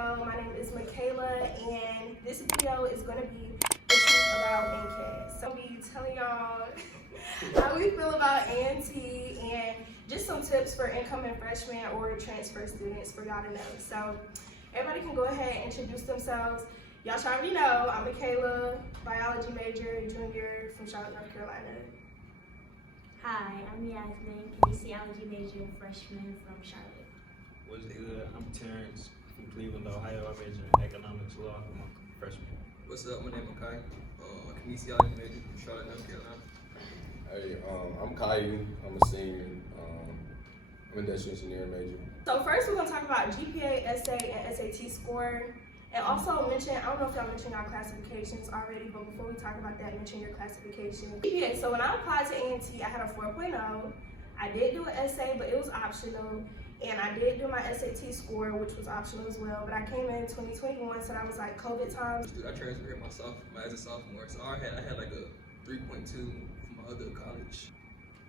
go. My name is Michaela, and this video is going to be the truth about Ncat. So I'll be telling y'all how we feel about A&T and just some tips for incoming freshmen or transfer students for y'all to know. So everybody can go ahead and introduce themselves. Y'all should already know, I'm Michaela, biology major, junior from Charlotte, North Carolina. Hi, I'm Yasmin, kinesiology major, freshman from Charlotte. What's good? I'm Terrence from Cleveland, Ohio. I major in economics law. I'm a freshman. What's up? My name is Kai. Kinesiology major from Charlotte, North Carolina. Hey, I'm Caillou. I'm a senior. I'm an industrial engineering major. So first we're gonna talk about GPA, essay, and SAT score. And also mention, I don't know if y'all mentioned our classifications already, but before we talk about that, mention your classification. GPA, so when I applied to A&T, I had a 4.0. I did do an essay, but it was optional. And I did do my SAT score, which was optional as well. But I came in 2021, so that was like COVID times. I transferred as a sophomore, so I had like a 3.2 from my other college.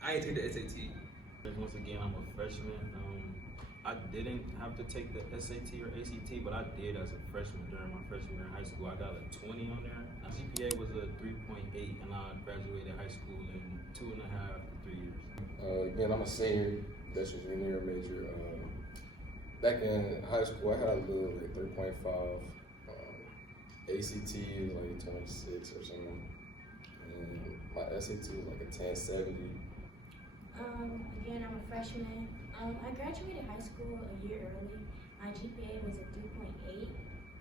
I didn't take the SAT. Once again, I'm a freshman. I didn't have to take the SAT or ACT, but I did as a freshman during my freshman year in high school. I got a 20 on there. My GPA was a 3.8, and I graduated high school in 2.5 to 3 years. Again, I'm a senior, industrial engineering major. Back in high school, I had a little like 3.5. ACT was like 26 or something. And my SAT was like a 1070. Again, I'm a freshman. I graduated high school a year early. My GPA was a 3.8.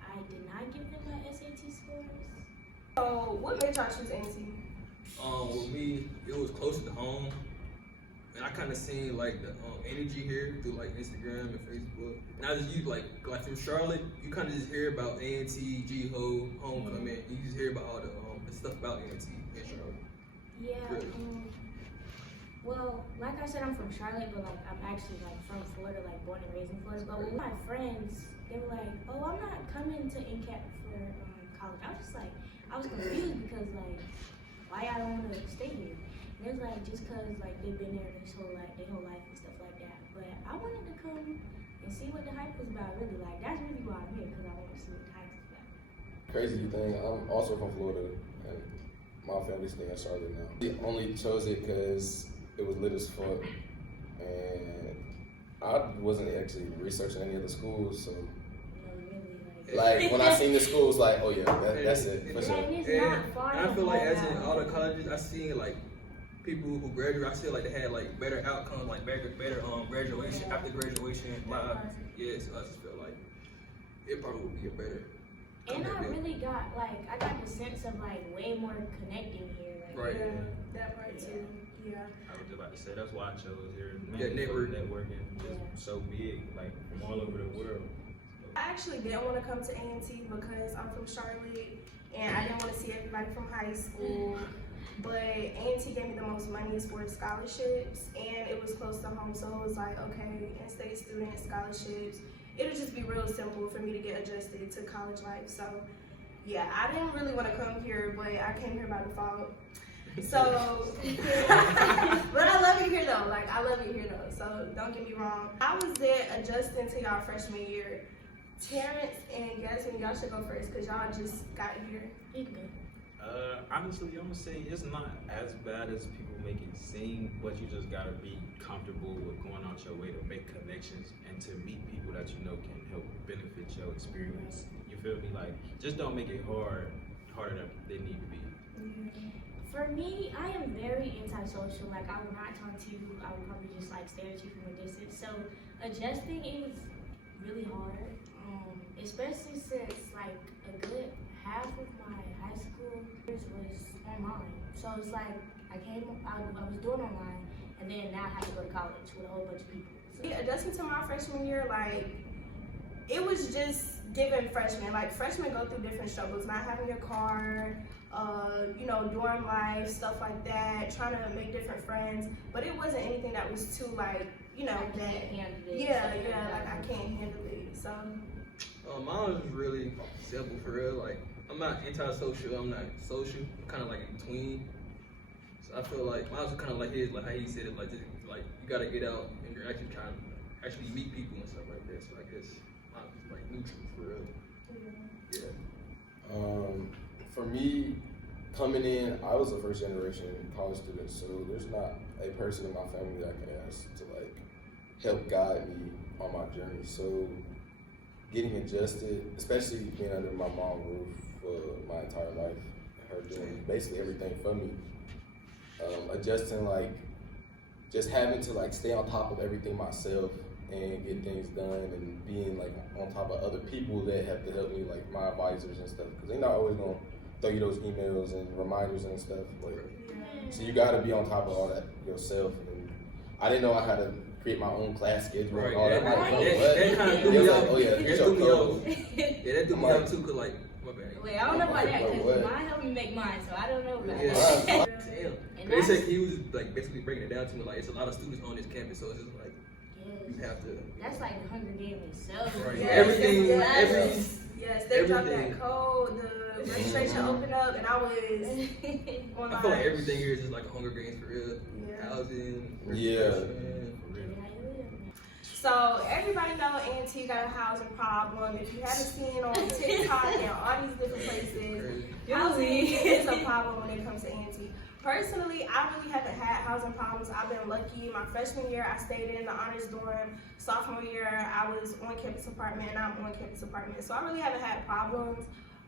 I did not give them my SAT scores. So what made y'all choose A&T? With me, it was closer to home, and I kind of seen like the energy here through like Instagram and Facebook. And I just use like from Charlotte, you kind of just hear about A&T, G-Ho, homecoming. You just hear about all the stuff about A&T in Charlotte. Yeah. Really? Well, like I said, I'm from Charlotte, but like I'm actually like from Florida, like born and raised in Florida. But with my friends, they were like, "Oh, I'm not coming to Ncat for college." I was confused because like, why I don't want to stay here? And it was like just cause like they've been there their whole life and stuff like that. But I wanted to come and see what the hype was about. Really, like that's really why I'm here, because I want to see what the hype is about. Crazy thing, I'm also from Florida, and my family stays in Charlotte now. We only chose it because it was lit as fuck, and I wasn't actually researching any other schools, so like when I seen the schools, like, oh yeah, that's it for sure. And I feel like as in all the colleges, I seen like people who graduate, I feel like they had like better outcomes, like better graduation after graduation. Yes, I just feel like it probably would be a better. And I really got I got the sense of like way more connecting here. Like, Right. Yeah, that part too. Yeah. I was just about to say, that's why I chose here. Yeah, Networking is so big, like from all over the world. I actually didn't want to come to A&T because I'm from Charlotte and I didn't want to see everybody from high school. But A&T gave me the most money for scholarships and it was close to home, so it was like, okay, in-state student scholarships. It'll just be real simple for me to get adjusted to college life. So yeah, I didn't really want to come here, but I came here by default. So, but I love it here though. Like I love it here though. So don't get me wrong. How was it adjusting to y'all freshman year? Terrence and Yasmin, y'all should go first because y'all just got here. You can go. Honestly, I'm gonna say it's not as bad as people make it seem, but you just gotta be comfortable with going out your way to make connections and to meet people that you know can help benefit your experience. You feel me? Like, just don't make it harder than they need to be. For me, I am very antisocial. Like I will not talk to you. I will probably just like stare at you from a distance. So adjusting is really hard, especially since like a good half of my high school years was online. So it's like I was doing online, and then now I have to go to college with a whole bunch of people. So. Yeah, adjusting to my freshman year, like it was just giving freshmen. Like freshmen go through different struggles, not having a car, dorm life, stuff like that, trying to make different friends. But it wasn't anything that was too like, that. Yeah, like I can't handle it. So. Mine was really simple for real. Like I'm not antisocial, I'm not social. I'm kind of like in between. So I feel like mine was kind of like his, like how he said it, like just, like you gotta get out and you're actually trying to actually meet people and stuff like that. So I guess like neutral for real. Yeah. For me, coming in, I was a first generation college student, so there's not a person in my family that I can ask to like help guide me on my journey. So getting adjusted, especially being under my mom's roof for my entire life, her doing basically everything for me, adjusting like just having to like stay on top of everything myself and get things done, and being like on top of other people that have to help me, like my advisors and stuff, because they're not always gonna throw you those emails and reminders and stuff. Like, so you got to be on top of all that yourself. And I didn't know I had to create my own class schedule and all that. That kind of threw me off. Oh yeah, That threw me off. Yeah, that threw me off too. Cause like, my bad. Wait, I don't know about that because mine helped me make mine, so I don't know about Yeah. that. Damn. And They said that's, he was like basically breaking it down to me like it's a lot of students on this campus, so it's just like you yes, have to. that's like the Hunger Games itself. Right. Yes, Everything, yes, every. Yes, they dropped Everything. that code, the registration opened up, and I was online. I feel like everything here is just like a Hunger Games for real. Yeah. Housing. Yeah. registration. So everybody know Auntie got a housing problem. If you haven't seen on TikTok and all these different places, housing is a problem when it comes to Auntie. Personally, I really haven't had housing problems. I've been lucky. My freshman year, I stayed in the honors dorm. Sophomore year, I was on campus apartment, and I'm on campus apartment. So I really haven't had problems.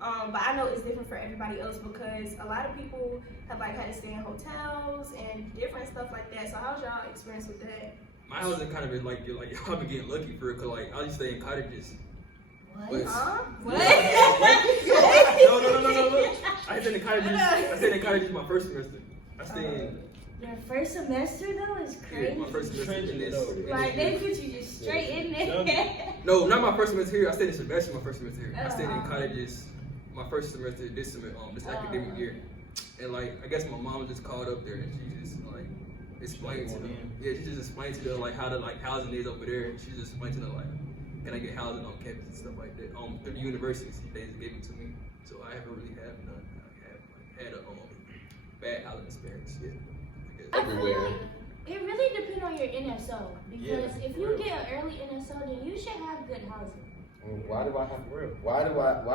But I know it's different for everybody else because a lot of people have like had to stay in hotels and different stuff like that. So how's y'all experience with that? My housing kind of been like I've been getting lucky for it, cause like I used to stay in cottages. What? Huh? What? No. I stayed in cottages. I stayed in cottages my first semester. I stayed in Your first semester though is crazy. my first semester in this. Like they put you just straight in there. No, not my first semester here. I stayed in Sebastian my first semester here. I stayed in Oh. cottages my first semester this academic year. And like I guess my mom just called up there and she just like explained to them. Yeah, she just explained to them like how the like housing is over there, and she just explained to them like can I get housing on campus and stuff like that. Through the universities, they just gave it to me. So I haven't really had none. I have like had a bad housing experience yet. I feel Everywhere. like it really depends on your NSO because if you get an early NSO, then you should have good housing. Why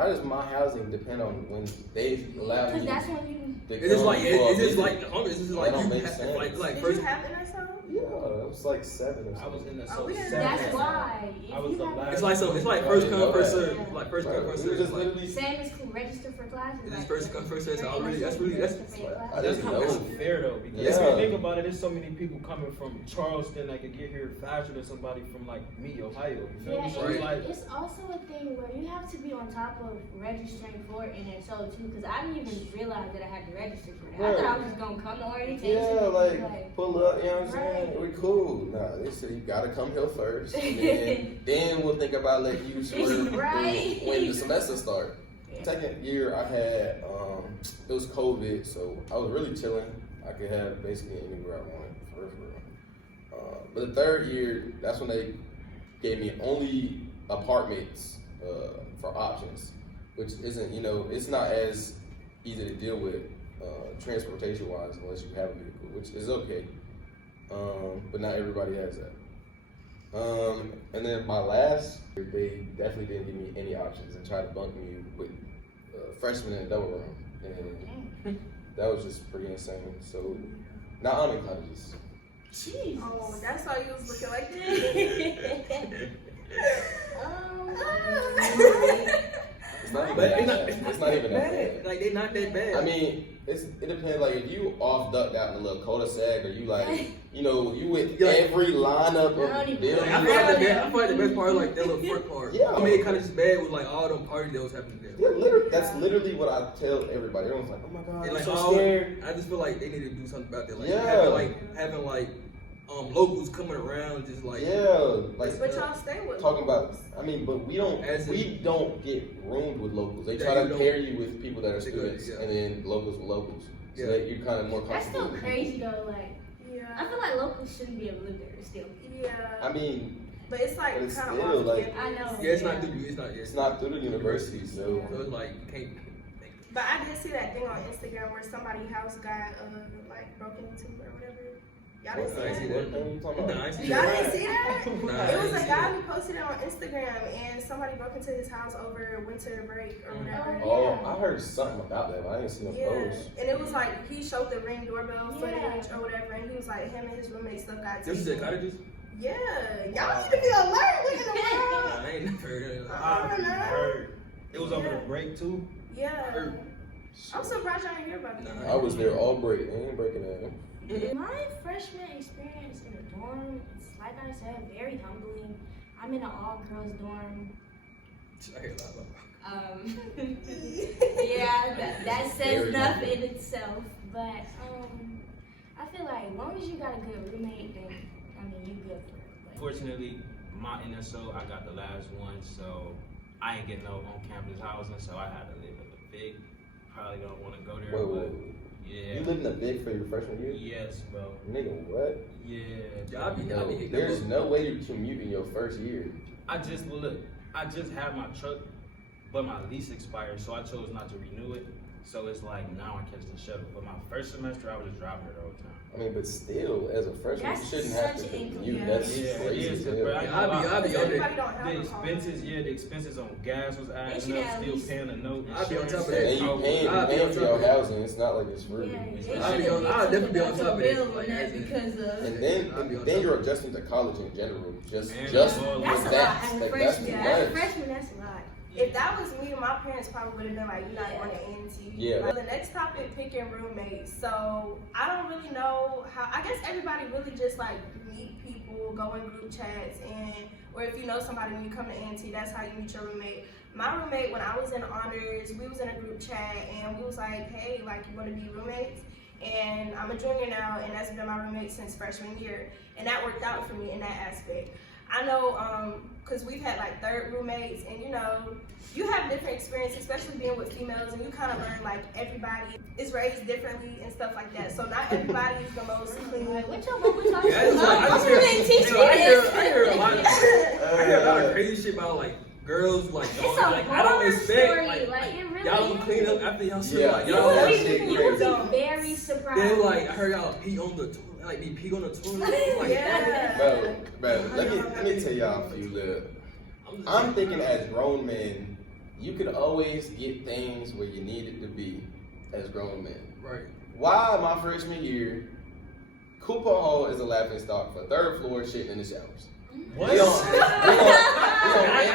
does my housing depend on when they allow Because me? that's when you. to It's just come like for a it's just visit? like it's just like That don't you make have, sense. like Did first. you have an SO? Yeah, it was like 7 or something. I was in the Oh, we didn't- That's why. If I was you the have last. It's like so. It's like first come first serve. Like first come Right, first we were serve. just Like, literally. same as can register for classes. It's like, first come first serve. So I very really much that's really that's. register for your I classes. That's didn't kind know. of fair though, because Yeah. if you think about it, there's so many people coming from Charleston that could get here faster than somebody from like me, Ohio. You feel Yeah, me? So and it's like, it's also a thing where you have to be on top of registering for NSO too, because I didn't even realize that I had to register for that. I thought I was just gonna come to orientation. Yeah, and like pull up, you know what I'm saying? Right. We cool. Nah, they said you gotta come here first, and then we'll think about letting you swerve Right. when the semester start. Second year, I had it was COVID, so I was really chilling. I could have basically anywhere I wanted, for real. But the third year, that's when they gave me only apartments for options, which isn't, it's not as easy to deal with transportation wise unless you have a vehicle, which is okay. But not everybody has that. And then my last year, they definitely didn't give me any options and tried to bunk me with freshmen in a double room. And that was just pretty insane. So now I'm in colleges. Jeez. Oh, that's why you was looking like this. It's not even But that it's not- bad. it's It's not even that bad. Like they not that bad. I mean, it depends. Like if you off ducked out in a little cul-de-sac, or you like, you with every lineup I don't of even buildings. I feel like the best part is like that little front part. Yeah. I mean, it kind of just bad with like all them parties that was happening there. Yeah, literally, that's literally what I tell everybody. Everyone's like, "Oh my god, And I'm like so all, scared." I just feel like they need to do something about that. Like Yeah. having locals coming around just like Yeah, like But y'all stay with talking about. I mean, but we don't get roomed with locals. They try to pair you with people that are students, and then locals with locals. So that you're kind of more That's comfortable. still crazy though. Like I Yeah. feel like locals shouldn't be able to live there still. Yeah. I mean, But it's like But it's kind of still, off like- campus. I know. yeah, it's not through you. It's not. Yeah, it's not through the university, so So it's like you can't. But I did see that thing on Instagram where somebody's house got like broken into or whatever. Y'all didn't see I ain't see that? that. What you talking Nah, about? I ain't see Y'all that. didn't see that? Nah, I It was ain't a see guy that. who posted it on Instagram, and somebody broke into his house over winter break or whatever. Oh, I heard something about that, but I didn't see no Yeah, post. and it was like he showed the Ring doorbell footage Yeah. or whatever, and he was like him and his roommate stuff got This is the taken. cottages? Yeah, y'all need to be alert. What in the world? Nah, I ain't never heard of it. I don't know. Heard. It was over Yeah. the break too. Yeah, I'm surprised y'all didn't hear about that. I was there all break. They ain't breaking that. My freshman experience in the dorm, it's like I said, very humbling. I'm in an all-girls dorm. I hear a lot about Yeah, that says Very enough humbling. in itself. But I feel like as long as you got a good roommate, then I mean you good for it. But Fortunately, my NSO, I got the last one, so I ain't getting no on-campus housing, so I had to live in the big. Probably don't want to go there, Wait. but yeah. You lived in a big for your freshman year? Yes, bro. Nigga, what? Yeah. Y'all be No, hitting there's them no way you commute in your first year. I just had my truck, but my lease expired, so I chose not to renew it. So it's like now I catch the shuttle. But my first semester, I was just driving it the whole time. I mean, but still, as a freshman, That's you shouldn't have to such an commute. income. That's Yeah, it crazy. is, as but hell. I- I'll be on Everybody it. don't have The a car. expenses on gas was They adding should up, at still least- paying the note. I'll be on top of insurance. that. And you Oh, paying, I'll be paying on for top your of that. housing. It's not like it's free. yeah, I'll they be should've on- did I'll definitely be on something top of about it. your bill Like, on that as in- because of. And then, I'll be on then top you're of it. adjusting to college in general. Just And That's a with lot that, as a like, freshman. too As a much. freshman, that's a lot. If that was me, my parents probably would have been like, "You're not going to A&T." Yeah. But the next topic, picking roommates. So I don't really know how. I guess everybody really just like meet people, go in group chats, and or if you know somebody when you come to A&T, that's how you meet your roommate. My roommate, when I was in honors, we was in a group chat and we was like, "Hey, like you want to be roommates?" And I'm a junior now, and that's been my roommate since freshman year, and that worked out for me in that aspect. I know, because we've had like third roommates, and you know, you have different experiences, especially being with females, and you kind of learn like everybody is raised differently and stuff like that. So not everybody is the most clean. Like, what your mama talking Yeah, I just like- I about? just I'm hear- gonna teach you me know, I hear this. a lot. I hear a lot of crazy shit about like girls like It's don't, a like I don't horror expect story. like, Like, it really y'all don't is. clean up after y'all shit. Yeah, Like You y'all would that be, shit you would crazy. be very surprised. then like I heard y'all pee on the toilet, like be pee on the toilet. Like, Yeah. Bro, let me tell y'all a few little. I'm thinking as grown men, you could always get things where you need it to be as grown men. right. Why my freshman year, Cooper Hall is a laughing stock for third floor shitting in the showers. What? We on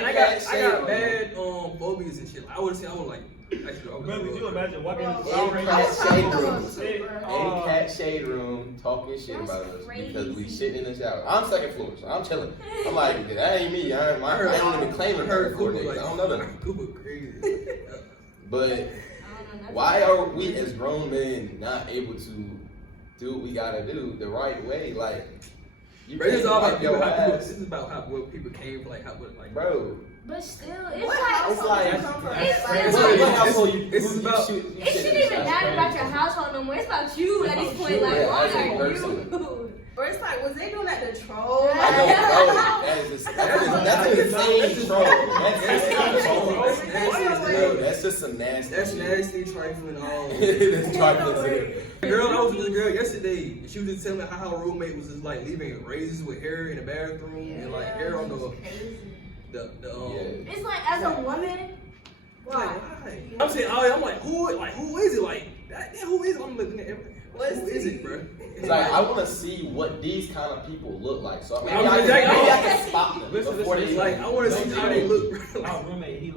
I got shade bad phobias and shit. I would say I would like actually. Bro, could you imagine walking in the Well, shower? Ncat shade room. Shit. In cat shade room talking shit That's about us because we crazy. shitting in the shower. I'm second floor, so I'm chilling. I'm like, that ain't me. I don't even claim I it heard third floor Cooper niggas. like I don't know them. Cooper crazy. But I don't know, that's why what- are we as grown men not able to do what we gotta do the right way? Like, you Bro, this is can't all about wipe people. your How people ass. this is about how what people came from, like how what like. Bro, But still, it's What like household like- you come from? It's Like, like- what It's- household you it's who you about- shoot- you it shit shouldn't in? even That's matter crazy. about your household no more. It's about you at this About point. you, Like, yeah, why as a are person. you? or it's like, was they doing that to troll? I know, bro. That's an insane troll. That's insane troll. That's just some nasty. That's shit. nasty, trifling, all. It's trifling shit. The girl, I was with this girl yesterday, and she was just telling me how her roommate was just like leaving razors with hair in the bathroom and like hair on the Crazy. Yeah. It's like, as a woman, Why? why? I'm saying, I'm like, who is it? Like, yeah, who is it? I'm looking at everything. What's Who is it, bro? It's like I want to see what these kind of people look like. So maybe I'm I exactly- can spot them Listen, before listen, they Like, I want to see how they look, bro. My roommate, he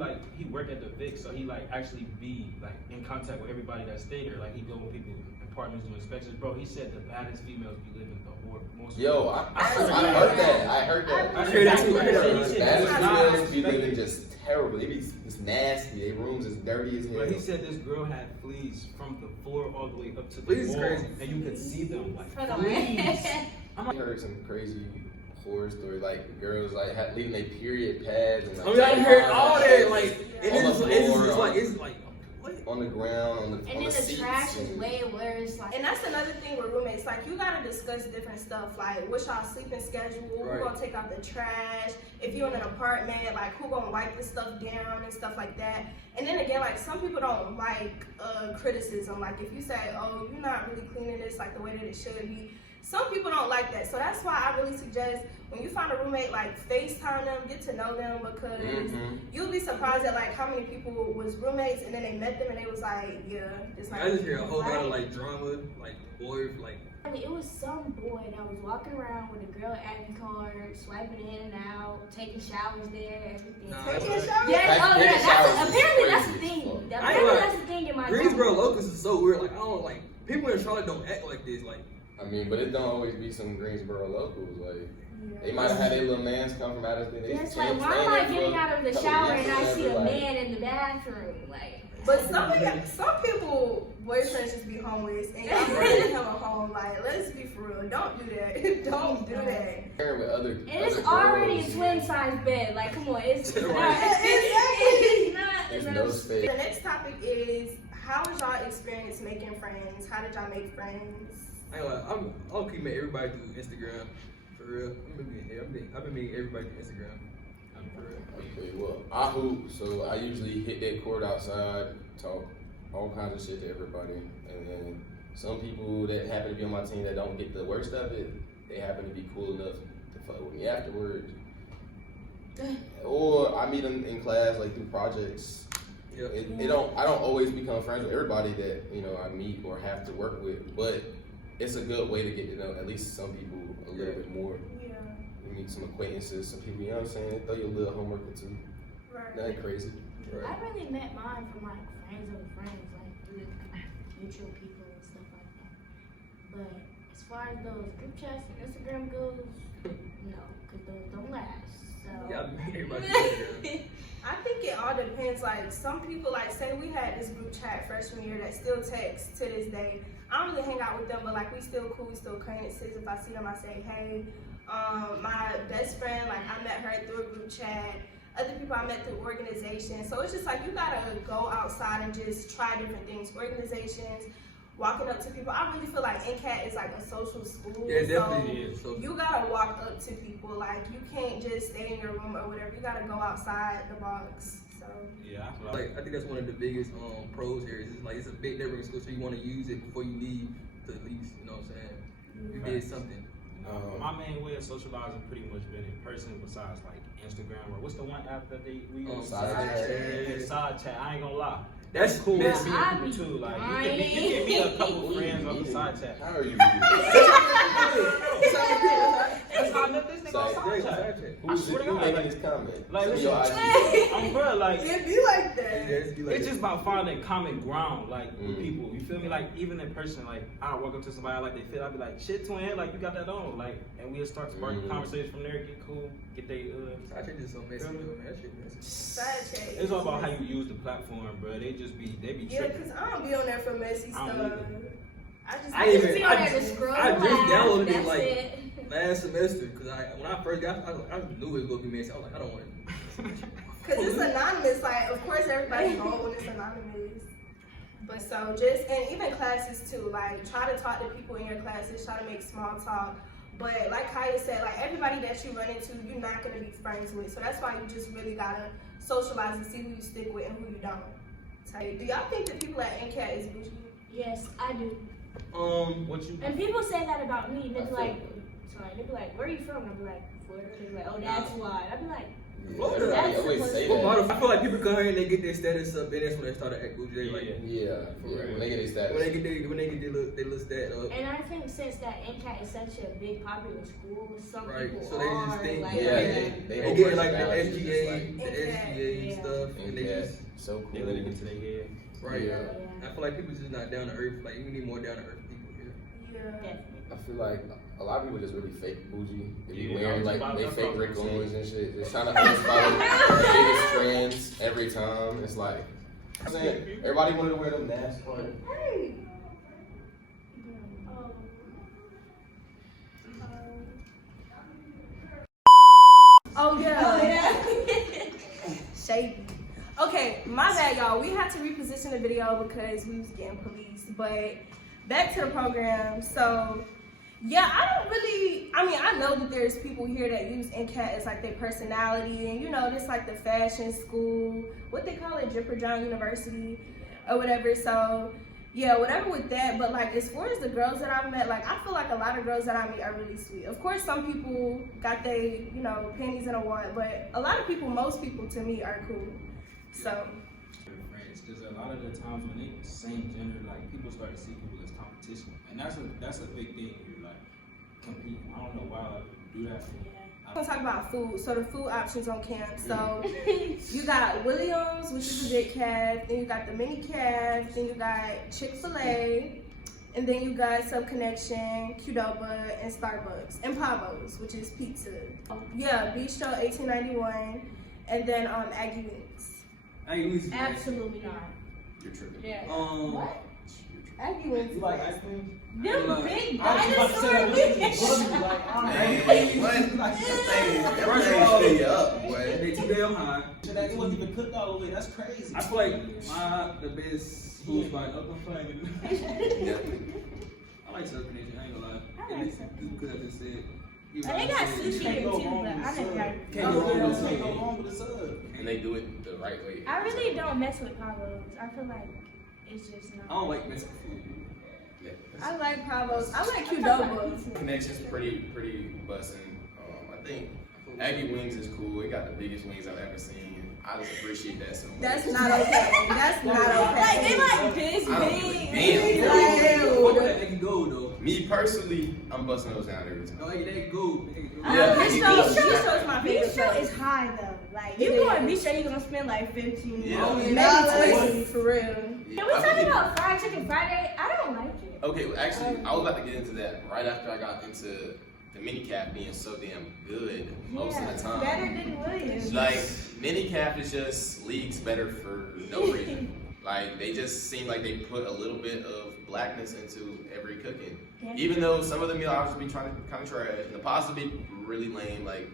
worked at the Vic, so he like actually be like in contact with everybody that stayed there. Like he go with people in apartments doing inspections. Bro, he said the baddest females be living the most. Yo, I heard that. I heard that. I heard that too. I heard that. Baddest Nah, females be living just terrible. They be just nasty. Their rooms is dirty as hell. But he said this girl had fleas from the floor all the way up to the Fleas is wall, crazy. and you could see them like For the fleas. man. I heard some crazy horror story, like girls like leaving their period pads and I mean, I heard all that, like, and On it's the like, floor, what? on the ground, on the And then the seats trash is and- way worse. Like, And that's another thing with roommates. Like, you gotta discuss different stuff. Like, what's y'all sleeping schedule? Right. Who gonna take out the trash? If you're in an apartment, like, who gonna wipe the stuff down and stuff like that? And then again, like, some people don't like criticism. Like, if you say, oh, you're not really cleaning this like the way that it should be. some people don't like that. So that's why I really suggest when you find a roommate, like FaceTime them, get to know them, because you'll be surprised at like how many people was roommates and then they met them and they was like, yeah, it's not. I just hear a whole lot of like drama, like boys, like. It was some boy that was walking around with a girl admin card, swiping in and out, taking showers there, everything. Nah, Taking that's showers? Yes, oh yeah, showers is apparently that's the crazy thing. as fuck. Apparently that's the thing in my Greensboro locals is so weird. Like I don't like people in Charlotte don't act like this. Like I mean, but it don't always be some Greensboro locals. Like they might have had their little mans come from out of the. It's like, why am I getting out of the shower and I see a man in the bathroom? Like, But some people boyfriends just be homeless and y'all bringing him a home. Like, let's be for real. Don't do that. Don't do that. With other, and it's other already girls, a twin size bed. Like, come on, it's not. There's no space. The next topic is, how was y'all experience making friends? How did y'all make friends? I'll keep meeting everybody through Instagram. For real. I've been meeting everybody through Instagram. For real. Okay, well, I hoop, so I usually hit that court outside, talk all kinds of shit to everybody, and then some people that happen to be on my team that don't get the worst of it, they happen to be cool enough to fuck with me afterwards. Or I meet them in class, like through projects. Yep. I don't always become friends with everybody that I meet or have to work with, but it's a good way to get to know at least some people a little bit more. Yeah. You meet some acquaintances, some people, you know what I'm saying? Throw you a little homework or two. Right. Nothing crazy. I really met mine from like friends of friends, like through mutual people and stuff like that. But as far as those group chats and Instagram goes, no, because those don't last. So Yeah, I've been meeting everybody through Instagram. I think it all depends. Like, some people, like, say we had this group chat freshman year that still text to this day. I don't really hang out with them, but like we still cool, we still acquaintances. If I see them, I say hey. My best friend, like I met her through a group chat. Other people I met through organizations. So it's just like you gotta go outside and just try different things. Organizations, walking up to people. I really feel like Ncat is like a social school. Yeah, it definitely is. So you gotta walk up to people. Like you can't just stay in your room or whatever. You gotta go outside the box. So Yeah, I think that's one of the biggest pros here. Is it's a big networking skill, so you want to use it before you leave to at least, you know what I'm saying? You did something. my main way of socializing pretty much been in person, besides like Instagram or what's the one app that we use? Side Yeah, side chat. I ain't gonna lie. That's cool. That's Yeah, meeting I people be too. Like dying. you can meet a couple friends on the side chat. How are you? That's how I met this nigga on side chat. I swear to Who God, making like, this comment? like, Send me listen, your IG. I'm bro, like it be like that. it's just about finding common ground, like with Mm. people. You feel me? Like even in person, like I walk up to somebody I like they fit, I'll be like, shit, twin, like you got that on, like, and we'll start sparking conversation from there, get cool, get they I think it's so messy though, man. That shit messy. Side chat. It's all about how you use the platform, bro. They be Yeah, tripping. cause I don't be on there for messy I stuff. don't either. I just even- be on there to scroll. I just laugh, downloaded it, that's like, it. Last semester, because when I first got, I knew it was gonna be messy. I was like, I don't want it. Cause it's anonymous, like of course everybody knows when it's anonymous. But so and even classes too, like try to talk to people in your classes, try to make small talk. But like Kaya said, like everybody that you run into, you're not gonna be friends with. So that's why you just really gotta socialize and see who you stick with and who you don't. So, do y'all think that people at Ncat is bougie? Yes, I do. What you And people say that about me. They I be feel like, it. sorry, they be like, where are you from? I'd be like, Florida. They be like, oh, that's why. I'd be like, Florida. Everybody always say Well, that. I feel like people come here and they get their status up, then that's when they start to act bougie. They like, Yeah, when they get their status. when they get their little stat up. and I think since that Ncat is such a big popular school, some Right, people so they just are think, like, Yeah, They get like the personalities SGA, is the Ncat, SGA yeah. stuff, and they Ncat, just so cool. they let it get to their head. right. Yeah. I feel like people just not down to earth. Like you need more down to earth people here. Yeah. Definitely. I feel like a lot of people just really fake bougie. They be Yeah, wearing like that's they what fake I'm Rick saying. Owens and shit. Just trying to always follow the biggest trends every time. It's like, I'm saying, everybody wanted to wear them NASCAR. Hey. Oh yeah. Shady. Okay, my bad, y'all. We had to reposition the video because we was getting policed. But back to the program. So, yeah, I know that there's people here that use Ncat as like their personality, and this like the fashion school, what they call it, Jipper John University or whatever. So, Yeah, whatever with that. But like as far as the girls that I've met, like I feel like a lot of girls that I meet are really sweet. Of course, some people got they, you know, panties in a wad, but a lot of people, most people to me are cool. So. Friends, because a lot of the times when they same gender, like people start to see people as competition, and that's a big thing. You're like competing. I don't know why a lot of people do that. I'm gonna talk about food. So the food options on camp. So you got Williams, which is a big calf. Then you got the mini calf. Then you got Chick-fil-A. And then you got Sub Connection, Qdoba, and Starbucks. And Pavo's, which is pizza. Yeah, Bistro 1891. And then Aggie Wings. Aggie Wings. Absolutely not. You're tripping. Yeah. What? Aggie Wings. You like ice cream? Them big I was about to say that dinosaur was like, I Man, what? That thing stay up, boy. They too damn high. It wasn't even cooked all the way. That's crazy. I feel like the best food spot up on Flanagan. I like Sub Connection, I ain't gonna lie. I like Sub Because I just said. They got sushi there too, but I never got it. Can't go wrong with Can't sub. go wrong with the sub. And they do it the right way. I really don't mess with Pavo's. I feel like it's just not. I don't like Mexican food. Yeah, I like Pavo's. I like Qdoba. Connection's pretty busting. I think Aggie Wings is cool. It got the biggest wings I've ever seen. I just appreciate that so much. That's not okay. That's not Like okay. they like this I don't big. give a damn. Fuck with that Aggie Gold though. Me personally, I'm busting those down every time. No, Aggie Gold. Yeah, Bistro is my favorite. Bistro is high though. Like you It go to is. Bistro, you gonna spend like $15. Yeah. Maybe 20 for real. Can we I talk think- about fried chicken Friday? I don't like it. Okay, well, actually, I was about to get into that right after I got into the mini cap being so damn good most of the time. Better than Williams. Like, mini cap is just leagues better for no reason. Like, they just seem like they put a little bit of blackness into every cooking. Yeah. Even though some of the meal options be trying to kind of trash, and the pasta be really lame, like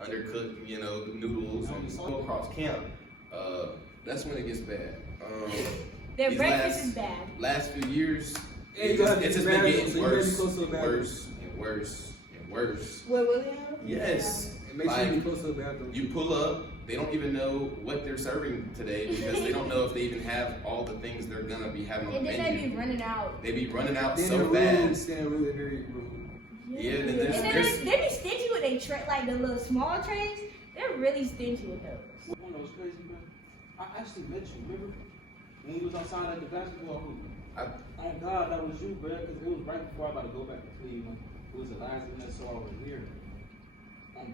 undercooked, you know, noodles and go across camp. That's when it gets bad. Their these breakfast last- is bad. Last few years, Yeah, you gotta it's just be been bad, getting so you gotta be worse, close to the and bathroom. worse, and worse, and worse. With Williams? Yes. And make sure you Like, be close to the bathroom. you pull up, they don't even know what they're serving today because they don't know if they even have all the things they're gonna be having on the And then menu. they be running out. They be running out Then so they're rude, fast. they're really very rude. Yeah, then And then there's they be stingy with their tray, like the little small trays. They're really stingy with those. One of those crazy, man. I actually met you, remember? When we was outside at the basketball hoop. Thank God that was you, bro, because it was right before I about to go back to Cleveland. It was the last thing I saw I was here.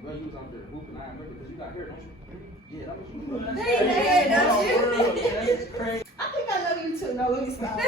Bro, you was out there hooping. I remember because you got hurt, don't you? Yeah, that was you. Bro. That's Hey, crazy. hey, that's you. Bro, that's crazy. I think I know you too. No, let me stop.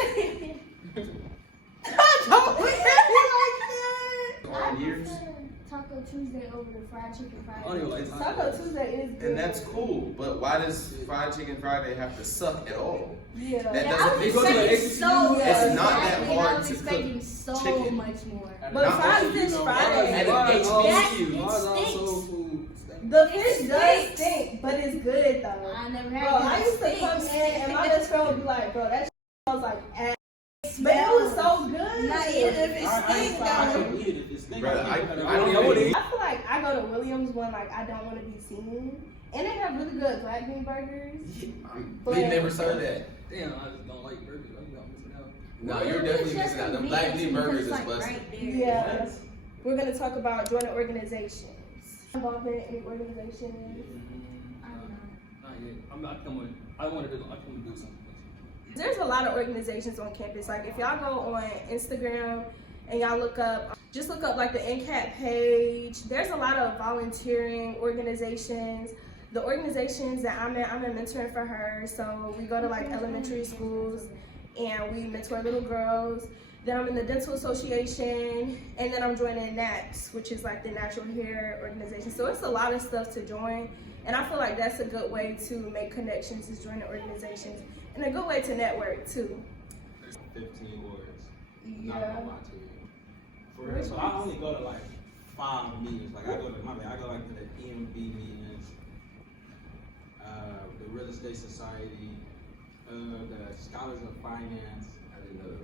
all I years. prefer Taco Tuesday over the fried chicken I Friday. don't even like Taco Tuesday is good. And that's cool, but why does Fried Chicken Friday have to suck at all? Yeah. That Yeah, doesn't I was make It goes to expecting like so It's much. not that Exactly, hard I was to expecting cook so chicken. much more. But Not fried all, fish you know, Friday. and Why it's all That- food? it Why is all stinks. soul food? The fish does stinks. stink, but it's good though. I never Bro, had I it. used to come in and my best friend would be like, bro, that smells like ass. But it was so good. Not even if it stinks I though. can eat it if it stinks. Brother, I I feel like I go to Williams when like I don't want to be seen, and they have really good black bean burgers. They never served that. Damn, I just don't like burgers. I'm missing out. No, you're definitely missing out. The black bean burgers is like busted. right there. Yeah. We're gonna talk about joining organizations. Involvement in any organizations. I don't know. Not yet. I want to do something. There's a lot of organizations on campus. Like if y'all go on Instagram and y'all look up like the Ncat page. There's a lot of volunteering organizations. The organizations that I'm a mentor for her. So we go to like elementary schools and we mentor little girls. Then I'm in the Dental Association, and then I'm joining NAPS, which is like the Natural Hair Organization. So it's a lot of stuff to join, and I feel like that's a good way to make connections, is joining organizations, and a good way to network too. 15 words. Not Yeah. gonna lie to you. For real. So I only go to like 5 meetings. Like I go like to the EMB meetings, the Real Estate Society, the Scholars of Finance. I didn't know that.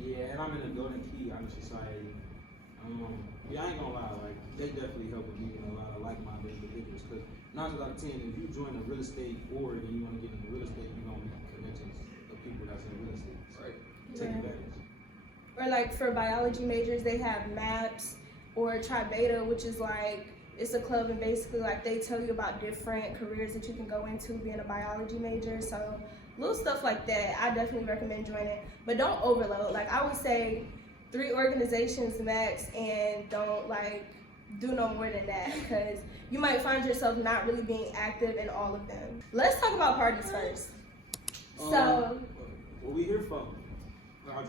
Yeah, and I'm in the Golden Key Honor Society. Yeah, I ain't gonna lie, like they definitely help with meeting a lot of like-minded individuals. Cause 9 out of 10, if you join a real estate board and you want to get into real estate, you're gonna make connections of people that's in real estate. Right. Or like for biology majors, they have MAPS or Tri Beta, which is like, it's a club, and basically like they tell you about different careers that you can go into being a biology major. So little stuff like that, I definitely recommend joining. But don't overload. Like I would say 3 organizations max, and don't like do no more than that, because you might find yourself not really being active in all of them. Let's talk about parties first. So What we here for?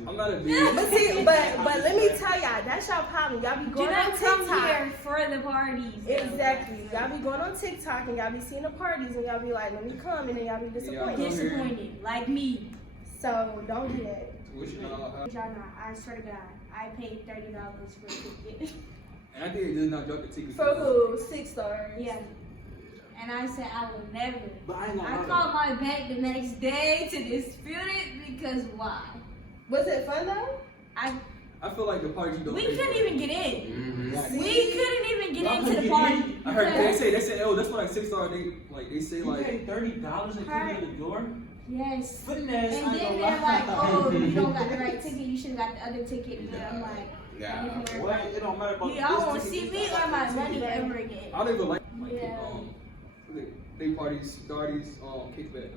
I'm not a big. but see, but let me tell y'all, that's y'all problem. Y'all be Do going on not come TikTok. here for the parties. Exactly. Y'all be going on TikTok and y'all be seeing the parties and y'all be like, let me come, and then y'all be disappointed. Yeah, Disappointed, like me. So don't do that. Tuition, Y'all know, I swear to God, I paid $30 for a ticket. and I think they did not drop the tickets. For who? 6 stars. Yeah. And I said I would never. But I ain't gonna I lie. called my bank the next day to dispute it because why? Was it fun though? I feel like the parties you don't. We pay couldn't for. even get in. Mhm. We couldn't even get Y'all into the couldn't party. get in? I heard because- they say oh that's why like 6 star they say You like paid $30 and Right. came in the door? Yes. Footing And ass, then I ain't they're gonna like, lie. oh, you don't got the right ticket. You should have got the other ticket. And I'm like, Nah. What? It don't matter about y'all this won't ticket, see this me ticket, or my this money ticket. ever again. I don't even like Yeah. they parties, darties, kickback,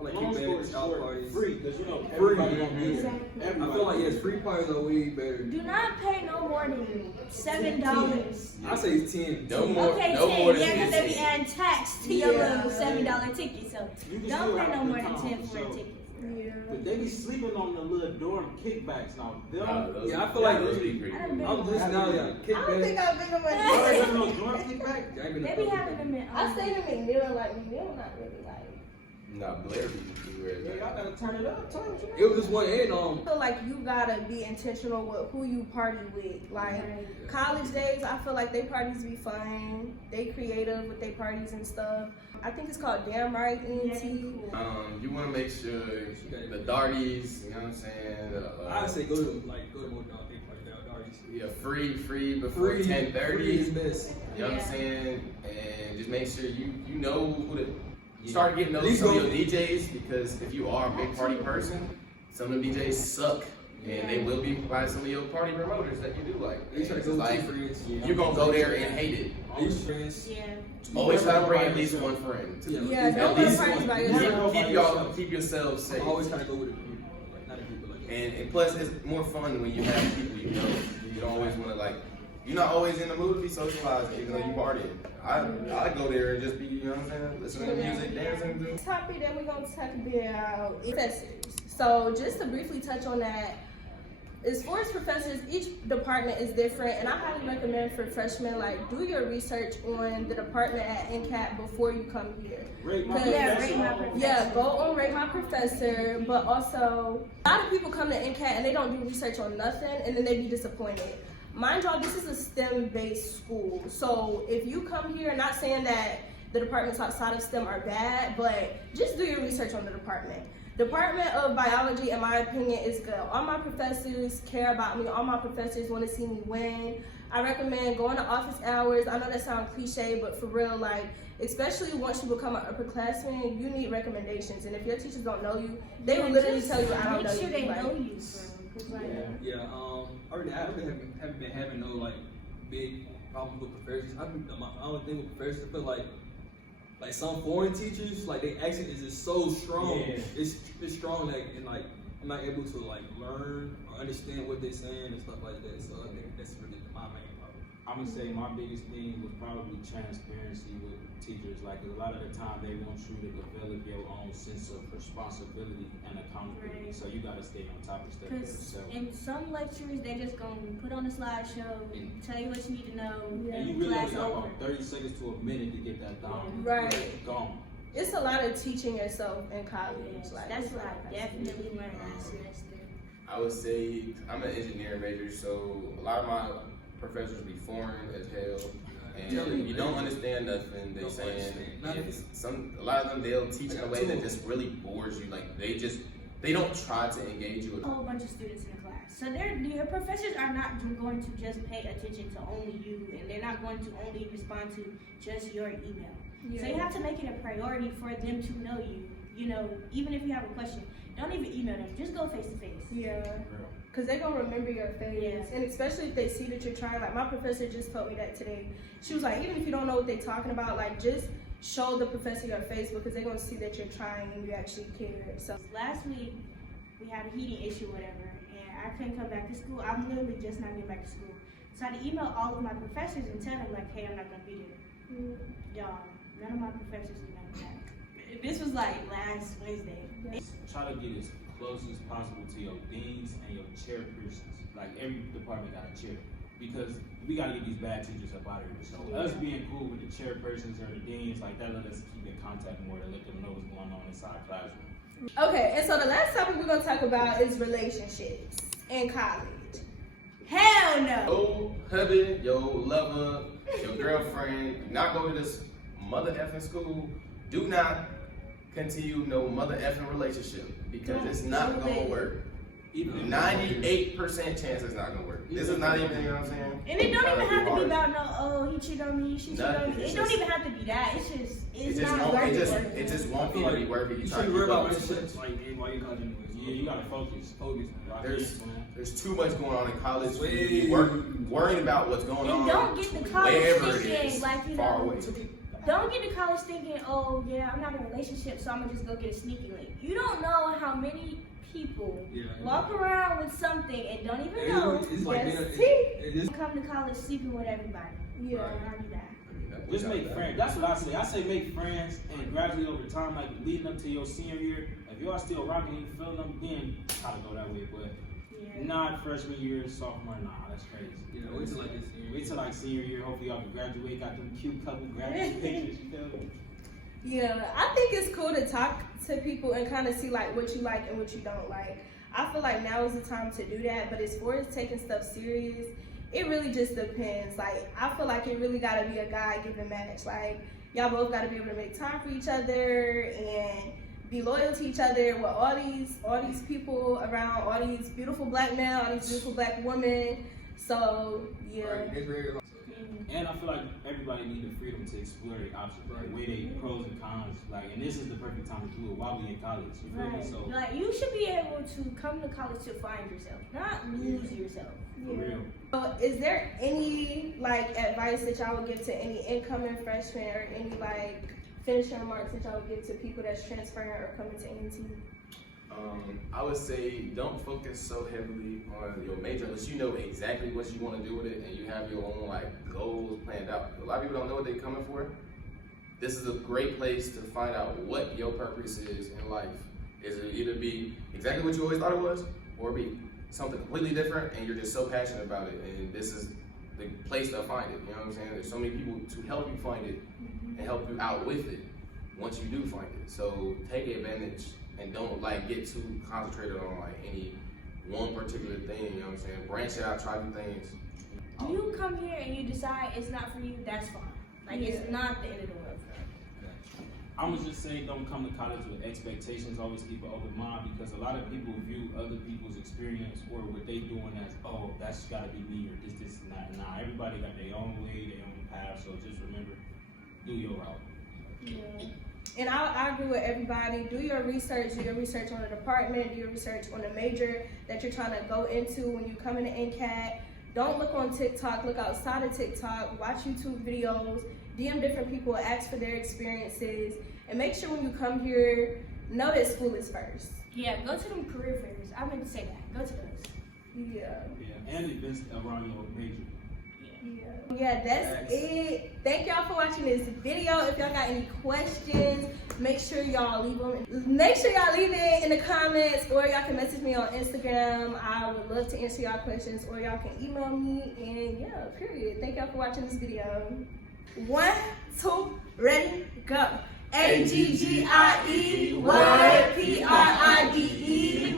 I like Long story kickbacks, house short, parties. free, because you know Free. everybody gonna be there. Exactly. I Everybody. feel like yes, free parties are way better. Do not pay no more than $7. I say it's 10. No more. Okay, no 10. more than Yeah, because they be 15. adding tax to your Yeah. little $7 ticket. So You can don't still pay have no a more good than time, 10 for a so- ticket. Yeah. But they be sleeping on the little dorm kickbacks now. Those- Yeah, I feel like those they- be pretty I good. done I'm just now, yeah, I don't kickback. think I've been to You ever one. been to those dorm kickbacks? I ain't been They to be having them in. I stayed in McNeil, like McNeil not really like. Nah, Blair be where Yeah, it's y'all at. gotta turn it up. Turn it up. It was just one and I feel like you gotta be intentional with who you party with. Like Right. college days, I feel like they parties be fun. They creative with their parties and stuff. I think it's called Damn Right ENT. You want to make sure the darties, you know what I'm saying? I say go to more big parties now, darties. Yeah, free before Free 10:30. is best. You know what I'm Yeah. saying? And just make sure you know who to start getting At those least some of go- your DJs, because if you are a big party person, some of the DJs suck, and they will be by some of your party promoters that you do like. You try to It's go like with two friends. you're gonna go there and hate it. These friends. Yeah. Always try to bring at least one friend. To Yeah. the- Yeah, at don't go to least parties one. by Keep, yourself. keep yourselves safe. Always try to go with a group, like not a group, but like. And plus, it's more fun when you have people you know. You don't always want to like. You're not always in the mood to be socializing, even though you partying. I go there and just be, you know what I'm saying, listening to music, dancing. The topic that we're gonna talk about is professors. So just to briefly touch on that, as far as professors, each department is different, and I highly recommend for freshmen, like, do your research on the department at Ncat before you come here. Rate my Yeah, professor. rate my professor. Yeah, go on Rate My Professor, but also, a lot of people come to Ncat and they don't do research on nothing, and then they be disappointed. Mind y'all, this is a STEM-based school, so if you come here, not saying that the departments outside of STEM are bad, but just do your research on the department. Department of Biology, in my opinion, is good. All my professors care about me. All my professors want to see me win. I recommend going to office hours. I know that sounds cliche, but for real, like, especially once you become an upperclassman, you need recommendations. And if your teachers don't know you, they will literally tell you, I don't know Make sure you. they Like, know you, bro. 'Cause, like, Yeah, I haven't been having no like big problems with professors. My only thing with professors, I feel like some foreign teachers, like their accent is just so strong. Yeah. It's strong, like, and like I'm not able to like learn or understand what they're saying and stuff like that. So I think that's really my main problem. I'm gonna say my biggest thing was probably transparency with teachers. Like, 'cause a lot of the time they want you to develop your own sense of responsibility and accountability. Right. So you gotta stay on top of stuff for Because yourself. in some lectures, they just gonna put on a slideshow, tell you what you need to know, Yeah. And you really class only got over. about 30 seconds to a minute to get that down. Right. Gone. it's a lot of teaching yourself in college. Yes, Like, that's it's what not I definitely learned last semester. I would say I'm an engineering major, so a lot of my professors be foreign as hell, and you don't understand nothing they saying. A lot of them they'll teach in a way that just really bores you. Like they don't try to engage you. A whole bunch of students in the class. So your professors are not going to just pay attention to only you, and they're not going to only respond to just your email. So you have to make it a priority for them to know you. You know, even if you have a question, Don't even email them. Just go face to face. Yeah. Because they're going to remember your face. Yeah. And especially if they see that you're trying. Like, my professor just told me that today. She was like, even if you don't know what they're talking about, like, just show the professor your face because they're going to see that you're trying and you actually care. So last week, we had a heating issue, whatever, and I couldn't come back to school. I'm literally just not getting back to school. So I had to email all of my professors and tell them, like, hey, I'm not going to be there. Y'all, none of my professors did that. This was like last Wednesday. Try to get as close as possible to your deans and your chairpersons. Like every department got a chair, because we gotta get these bad teachers up out of here. So us being cool with the chairpersons or the deans, like that, let us keep in contact more to let them know what's going on inside the classroom. Okay, and so the last topic we're gonna talk about is relationships in college. Hell no. Yo, hubby, yo, lover, your girlfriend, do not go to this mother effing school. Do not continue no mother effing relationship because it's not gonna work. 98% chance it's not gonna work. This is not even, you know what I'm saying? And it don't even have to be about no, oh, he cheated on me, she cheated on me. It don't even have to be that. It's just, it's not worth it. It just won't be worth it. You try to worry about relationships like while you're college anyways. Yeah, you gotta focus. There's too much going on in college. Worrying about what's going on. And don't get the college wherever it thinking, is, like, you far know, away. don't get to college thinking, oh yeah, I'm not in a relationship, so I'm gonna just go get a sneaky link. You don't know how many people walk around with something and don't even know. It's like it is. Come to college sleeping with everybody. Yeah. I'll do that. Just make friends. That's what I say. I say make friends, and gradually over time, like leading up to your senior year, if y'all still rocking, you feeling them, then try to go that way. But not freshman year, sophomore, nah, that's crazy. Yeah, wait till like this year. Wait till like senior year. Hopefully y'all can graduate. Got them cute couple graduate pictures. You feel me? Yeah, I think it's cool to talk to people and kind of see like what you like and what you don't like. I feel like now is the time to do that, but as far as taking stuff serious, it really just depends. Like, I feel like it really gotta be a God-given match. Like, y'all both gotta be able to make time for each other and be loyal to each other with all these people around, all these beautiful black men, all these beautiful black women. So yeah. Right. And I feel like everybody needs the freedom to explore their options, like weigh their pros and cons. Like, and this is the perfect time to do it while we in college. You feel me? So like, you should be able to come to college to find yourself, not lose yourself. For real. So is there any like advice that y'all would give to any incoming freshmen or any like finishing remarks that y'all would give to people that's transferring or coming to A&T? I would say don't focus so heavily on your major unless you know exactly what you want to do with it and you have your own like goals planned out. A lot of people don't know what they're coming for. This is a great place to find out what your purpose is in life. Is it either be exactly what you always thought it was, or be something completely different and you're just so passionate about it, and this is the place to find it. You know what I'm saying? There's so many people to help you find it and help you out with it once you do find it. So take advantage and don't like get too concentrated on like any one particular thing. You know what I'm saying? Branch out, try new things. Do you come here and you decide it's not for you? That's fine. Like, it's not the end of the world. I would just say don't come to college with expectations. Always keep an open mind, because a lot of people view other people's experience or what they doing as, oh, that's gotta be me or this, and that. Nah, everybody got their own way, their own path. So just remember, do your route. Yeah. And I agree with everybody. Do your research on the department, do your research on the major that you're trying to go into when you come into Ncat. Don't look on TikTok, look outside of TikTok, watch YouTube videos, DM different people, ask for their experiences, and make sure when you come here, know that school is first. Yeah, go to them career fairs. I meant to say that. Go to those. Yeah. And events around your major. Yeah, that's it. Thank y'all for watching this video. If y'all got any questions, make sure y'all leave it in the comments, or y'all can message me on Instagram. I would love to answer y'all questions, or y'all can email me. And yeah, period. Thank y'all for watching this video. 1, 2, ready, go. AGGIE, what? PRIDE,